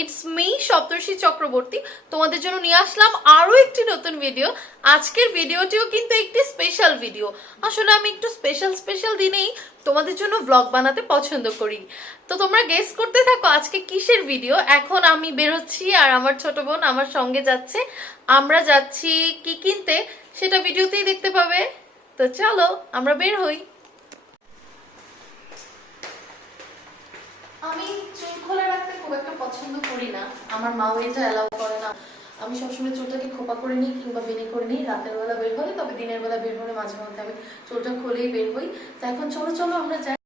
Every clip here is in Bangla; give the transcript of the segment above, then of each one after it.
ইটস মি সপ্তর্ষি চক্রবর্তী। তোমাদের জন্য নিয়ে আসলাম আরো একটি নতুন ভিডিও। আজকের ভিডিওটিও কিন্তু একটি স্পেশাল ভিডিও। আসলে আমি একটু স্পেশাল দিনেই তোমাদের জন্য ব্লগ বানাতে পছন্দ করি। তো তোমরা গেস করতে থাকো আজকে কিসের ভিডিও। এখন আমি বেরোচ্ছি আর আমার ছোট বোন আমার সঙ্গে যাচ্ছে। আমরা যাচ্ছি কি কিনতে সেটা ভিডিওতেই দেখতে পাবে। তো চলো আমরা বের হই। আমি চুল খোলা রাখতে খুব একটা পছন্দ করি না, আমার মাও এটা অ্যালাউ করে না। আমি সবসময় চুলটাকে খোপা করে নিই কিংবা বেনি করে নিই রাতের বেলা বের হলে, তবে দিনের বেলা বের হলে মাঝে মধ্যে আমি চুলটা খুলেই বের হই। তো এখন চলো আমরা যাই।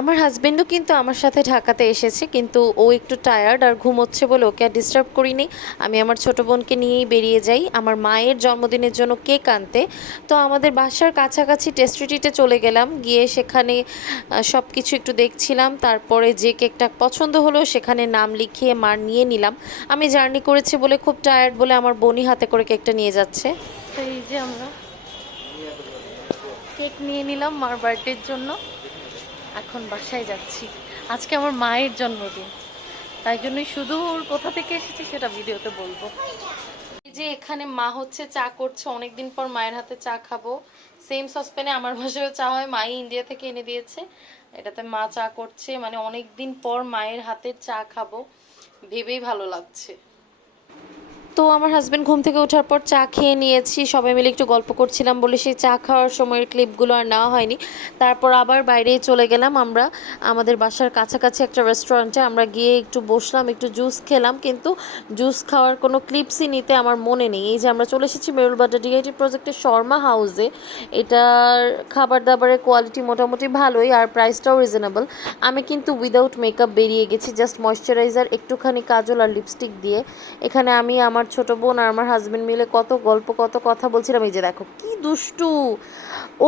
আমার হাজবেন্ডও কিন্তু আমার সাথে ঢাকাতে এসেছে, কিন্তু ও একটু টায়ার্ড আর ঘুমোচ্ছে বলে ওকে আর ডিস্টার্ব করিনি। আমি আমার ছোট বোনকে নিয়েই বেরিয়ে যাই আমার মায়ের জন্মদিনের জন্য কেক আনতে। তো আমাদের বাসার কাছাকাছি টেস্ট্রিটিতে চলে গেলাম, গিয়ে সেখানে সব কিছু একটু দেখছিলাম। তারপরে যে কেকটা পছন্দ হলো সেখানে নাম লিখিয়ে মার নিয়ে নিলাম। আমি জার্নি করেছি বলে খুব টায়ার্ড বলে আমার বোনই হাতে করে কেকটা নিয়ে যাচ্ছে। তো এই যে আমরা কেক নিয়ে নিলাম মার বার্থডের জন্য। এখন বাসায় যাচ্ছি, আজকে আমার মায়ের জন্মদিন, তাই জন্যই শুধু কোথা থেকে এসেছি সেটা ভিডিওতে বলবো। এই যে এখানে মা হচ্ছে চা করছে, অনেকদিন পর মায়ের হাতে চা খাবো। সেম সসপ্যানে আমার বাসায়ও চা হয়, মাই ইন্ডিয়া থেকে এনে দিয়েছে। এটাতে মা চা করছে, মানে অনেকদিন পর মায়ের হাতের চা খাবো, ভেবেই ভালো লাগছে। তো আমার হাজব্যান্ড ঘুম থেকে ওঠার পর চা খেয়ে নিয়েছি, সবাই মিলে একটু গল্প করছিলাম বলে সেই চা খাওয়ার সময়ের ক্লিপগুলো আর নেওয়া হয়নি। তারপর আবার বাইরেই চলে গেলাম আমরা আমাদের বাসার কাছাকাছি একটা রেস্টুরেন্টে। আমরা গিয়ে একটু বসলাম, একটু জুস খেলাম, কিন্তু জুস খাওয়ার কোনো ক্লিপসই নিতে আমার মনে নেই। এই যে আমরা চলে এসেছি মেরুলবাড্ডা ডিআইটি প্রজেক্টের শর্মা হাউসে। এটার খাবার দাবারের কোয়ালিটি মোটামুটি ভালোই আর প্রাইসটাও রিজনেবল। আমি কিন্তু উইদাউট মেকআপ বেরিয়ে গেছি, জাস্ট ময়শ্চারাইজার, একটুখানি কাজল আর লিপস্টিক দিয়ে। এখানে আমি আমার ছোট বোন আর আমার হাজবেন্ড মিলে কত গল্প কত কথা বলছিলাম। এই যে দেখো কি দুষ্টু,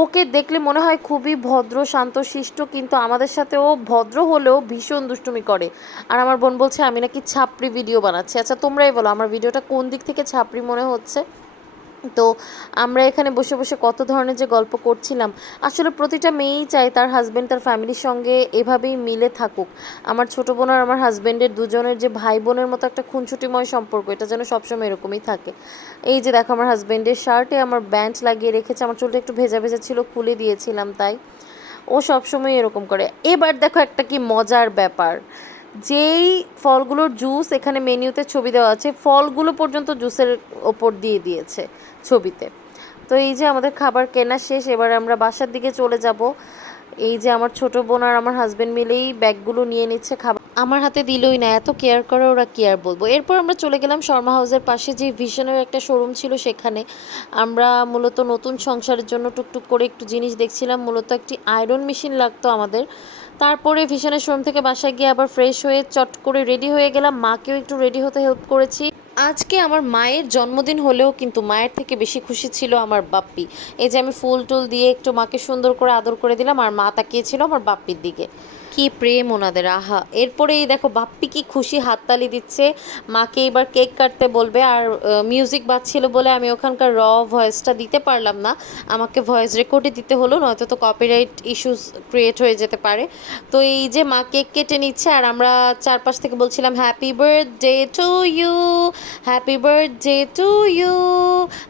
ওকে দেখলে মনে হয় খুবই ভদ্র শান্তশিষ্ট, কিন্তু আমাদের সাথে ও ভদ্র হলেও ভীষণ দুষ্টুমি করে। আর আমার বোন বলছে আমি নাকি ছাপড়ি ভিডিও বানাচ্ছি। আচ্ছা তোমরাই বলো আমার ভিডিওটা কোন দিক থেকে ছাপড়ি মনে হচ্ছে। তো আমরা এখানে বসে বসে কত ধরনের যে গল্প করছিলাম। আসলে প্রতিটা মেয়েই চায় তার হাজব্যান্ড তার ফ্যামিলির সঙ্গে এভাবেই মিলে থাকুক। আমার ছোটো বোন আর আমার হাজব্যান্ডের দুজনের যে ভাই বোনের মতো একটা খুনসুটিময় সম্পর্ক, এটা যেন সবসময় এরকমই থাকে। এই যে দেখো আমার হাজব্যান্ডের শার্টে আমার ব্যান্ড লাগিয়ে রেখেছে, আমার চুলটা একটু ভেজা ভেজা ছিল খুলে দিয়েছিলাম তাই। ও সবসময় এরকম করে। এবার দেখো একটা কি মজার ব্যাপার, যেই ফলগুলোর জুস এখানে মেনিউতে ছবি দেওয়া আছে, ফলগুলো পর্যন্ত জুসের ওপর দিয়ে দিয়েছে ছবিতে। তো এই যে আমাদের খাবার কেনা শেষ, এবার আমরা বাসার দিকে চলে যাব। এই যে আমার ছোট বোন আর আমার হাজব্যান্ড মিলেই ব্যাগগুলো নিয়ে নিচ্ছে, খাবার আমার হাতে দিলই না, এত কেয়ার করে ওরা, কি আর বলবো। এরপর আমরা চলে গেলাম শর্মা হাউসের পাশে যে ভিশনের একটা শোরুম ছিল সেখানে। আমরা মূলত নতুন সংসারের জন্য টুকটুক করে একটু জিনিস দেখছিলাম, মূলত একটি আয়রন মেশিন লাগতো আমাদের। তারপরে ভিশনের শোরুম থেকে বাসায় গিয়ে আবার ফ্রেশ হয়ে চট করে রেডি হয়ে গেলাম, মাকেও একটু রেডি হতে হেল্প করেছি। আজকে আমার মায়ের জন্মদিন হলেও কিন্তু মায়ের থেকে বেশি খুশি ছিল আমার বাপ্পি। এই যে আমি ফুল টুল দিয়ে একটু মাকে সুন্দর করে আদর করে দিলাম আর মা তাকিয়েছিল আমার বাপ্পির দিকে। কি প্রেম ওনাদের, আহা। এরপরেই দেখো বাপ্পি কি খুশি হাততালি দিচ্ছে। মাকে এবার কেক কাটতে বলবে, আর মিউজিক বাজছিল বলে আমি ওখানকার ভয়েসটা দিতে পারলাম না, আমাকে ভয়েস রেকর্ডে দিতে হলো, নয়তো তো কপিরাইট ইস্যুস ক্রিয়েট হয়ে যেতে পারে। তো এই যে মা কেক কেটে নিচ্ছে আর আমরা চারপাশ থেকে বলছিলাম happy birthday to you, happy birthday to you.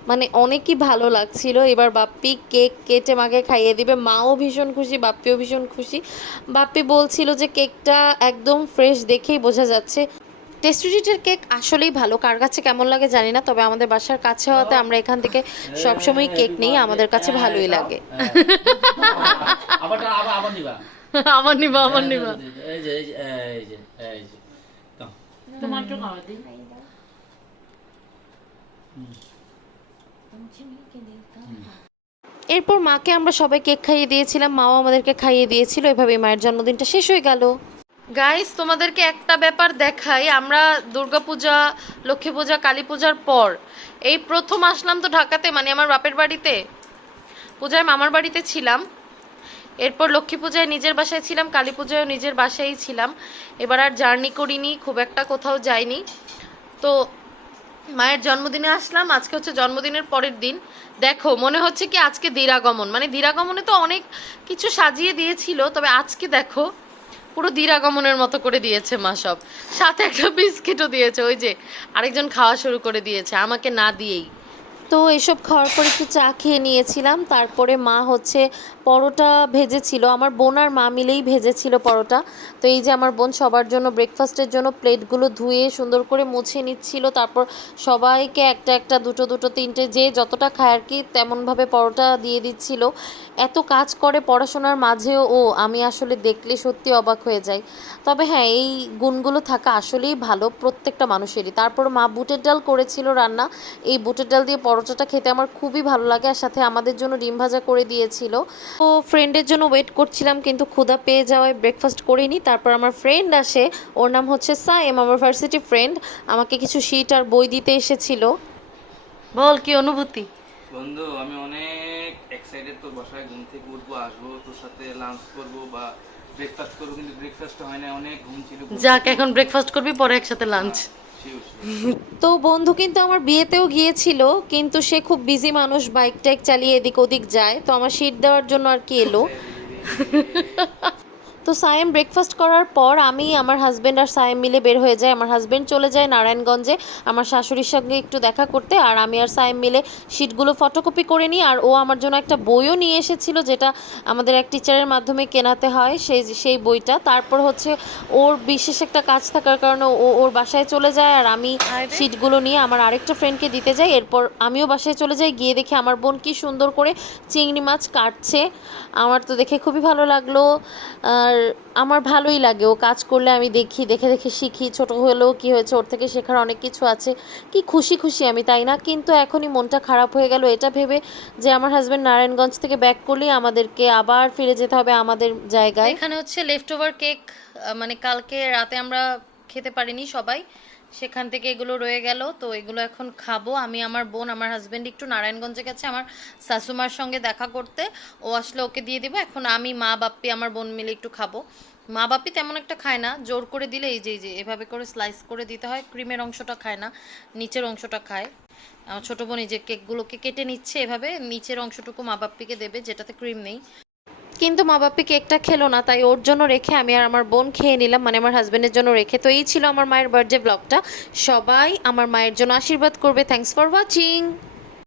মানে অনেকই ভালো লাগছিল। এবার বাপ্পি কেক কেটে মাকে খাইয়ে দিবে, মাও ভীষণ খুশি, বাপ্পিও ভীষণ খুশি। বাপ্পি বলছিল যে কেকটা একদম ফ্রেশ দেখেই বোঝা যাচ্ছে। টেস্টিটের কেক আসলেই ভালো, কার কাছে কেমন লাগে জানি না, তবে আমাদের বাসার কাছে হওয়াতে আমরা এখান থেকে সবসময় কেক নেই, আমাদের কাছে ভালোই লাগে। আবার নিবা এরপর মাকে আমরা সবাই কেক খাইয়ে দিয়েছিলাম, মাও আমাদেরকে খাইয়ে দিয়েছিল, এভাবে মায়ের জন্মদিনটা শেষ হয়ে গেল। গাইস তোমাদেরকে একটা ব্যাপার দেখাই, আমরা দুর্গাপূজা, লক্ষ্মী পূজা, কালী পূজার পর এই প্রথম আসলাম তো ঢাকাতে, মানে আমার বাপের বাড়িতে। পূজায় মামার বাড়িতে ছিলাম, এরপর লক্ষ্মী পূজায় নিজের বাসায় ছিলাম, কালী পূজায় নিজের বাসায়ই ছিলাম। এবার আর জার্নি করিনি, খুব একটা কোথাও যাইনি। তো মায়ের জন্মদিনে আসলাম, আজকে হচ্ছে জন্মদিনের পরের দিন। দেখো মনে হচ্ছে কি আজকে দিরাগমন, মানে দিরাগমনে তো অনেক কিছু সাজিয়ে দিয়েছিল, তবে আজকে দেখো পুরো দিরাগমনের মতো করে দিয়েছে মা সব, সাথে একটা বিস্কিটও দিয়েছে। ওই যে আরেকজন খাওয়া শুরু করে দিয়েছে আমাকে না দিয়েই। তো এসব খাওয়ার পর একটু চা খেয়ে নিয়েছিলাম, তারপরে মা হচ্ছে পরোটা ভেজেছিল, আমার বোন আর মা মিলেই ভেজেছিল পরোটা। তো এই যে আমার বোন সবার জন্য ব্রেকফাস্টের জন্য প্লেটগুলো ধুয়ে সুন্দর করে মুছে নিচ্ছিল, তারপর সবাইকে একটা একটা দুটো দুটো তিনটে যে যতটা খায় আর কি তেমনভাবে পরোটা দিয়ে দিচ্ছিল। এত কাজ করে পড়াশোনার মাঝেও ও, আমি আসলে দেখলে সত্যি অবাক হয়ে যাই। তবে হ্যাঁ, এই গুণগুলো থাকা আসলেই ভালো প্রত্যেকটা মানুষেরই। তারপর মা বুটের ডাল করেছিল রান্না, এই বুটের ডাল দিয়ে পরোটাটা খেতে আমার খুবই ভালো লাগে, আর সাথে আমাদের জন্য ডিম ভাজা করে দিয়েছিল। তো ফ্রেন্ডের জন্য ওয়েট করছিলাম, কিন্তু ক্ষুধা পেয়ে যাওয়ায় ব্রেকফাস্ট করিনি। তারপর আমার ফ্রেন্ড আসে, ওর নাম হচ্ছে সাইম, আমার ভার্সিটি ফ্রেন্ড, আমাকে কিছু শিট আর বই দিতে এসেছিল। বল কি অনুভূতি? বন্ধু, আমি অনেক এক্সাইটেড তোর বাসায় ঘুম থেকে উঠবো, আসবো, তোর সাথে লাঞ্চ করবো বা ব্রেকফাস্ট করবো, কিন্তু ব্রেকফাস্ট হয় না, অনেক ঘুম ছিল। যাক, এখন ব্রেকফাস্ট করবি, পরে একসাথে লাঞ্চ। তো বন্ধু কিন্তু আমার বিয়েতেও গিয়েছিল, কিন্তু সে খুব বিজি মানুষ, বাইক টাইক চালিয়ে এদিক ওদিক যায়, তো আমার সিট দেওয়ার জন্য আর কি এলো। তো সায়েম ব্রেকফাস্ট করার পর আমি, আমার হাজব্যান্ড আর সায়েম মিলে বের হয়ে যায়। আমার হাজব্যান্ড চলে যায় নারায়ণগঞ্জে আমার শাশুড়ির সঙ্গে একটু দেখা করতে, আর আমি আর সায়েম মিলে শিটগুলো ফটোকপি করে নিই। আর ও আমার জন্য একটা বইও নিয়ে এসেছিল, যেটা আমাদের এক টিচারের মাধ্যমে কেনাতে হয়, সেই বইটা। তারপর হচ্ছে ওর বিশেষ একটা কাজ থাকার কারণে ও ওর বাসায় চলে যায়, আর আমি শিটগুলো নিয়ে আমার আরেকটা ফ্রেন্ডকে দিতে যাই। এরপর আমিও বাসায় চলে যাই, গিয়ে দেখি আমার বোন কি সুন্দর করে চিংড়ি মাছ কাটছে। আমার তো দেখে খুবই ভালো লাগলো, আর আমার ভালোই লাগে, ও কাজ করলে আমি দেখি, দেখে দেখে শিখি। ছোট হলেও কি হয়েছে, ওর থেকে শেখার অনেক কিছু আছে। কি খুশি খুশি আমি, তাই না? কিন্তু এখনই মনটা খারাপ হয়ে গেল এটা ভেবে যে আমার হাজব্যান্ড নারায়ণগঞ্জ থেকে ব্যাক করলেই আমাদেরকে আবার ফিরে যেতে হবে আমাদের জায়গায়। এখানে হচ্ছে লেফট ওভার কেক, মানে কালকে রাতে আমরা খেতে পারিনি সবাই, সেখান থেকে এগুলো রয়ে গেল। তো এগুলো এখন খাবো। আমি, আমার বোন, আমার হাজব্যান্ড একটু নারায়ণগঞ্জে গেছে আমার শাশুমার সঙ্গে দেখা করতে, ও আসলে ওকে দিয়ে দিব। এখন আমি, মা, বাপ্পি, আমার বোন মিলে একটু খাবো। মা বাপ্পি তেমন একটা খায় না, জোর করে দিলে এই যে এভাবে করে স্লাইস করে দিতে হয়, ক্রিমের অংশটা খায় না, নিচের অংশটা খায়। আমার ছোটো বোন এই যে কেকগুলোকে কেটে নিচ্ছে এভাবে, নিচের অংশটুকু মা বাপ্পিকে দেবে যেটাতে ক্রিম নেই। কিন্তু মা বাপ্পি কেকটা খেলো না, তাই ওর জন্য রেখে আমি আর আমার বোন খেয়ে নিলাম, মানে আমার হাজব্যান্ডের জন্য রেখে। তো এই ছিল আমার মায়ের বার্থডে ব্লগটা। সবাই আমার মায়ের জন্য আশীর্বাদ করবে। Thanks for watching.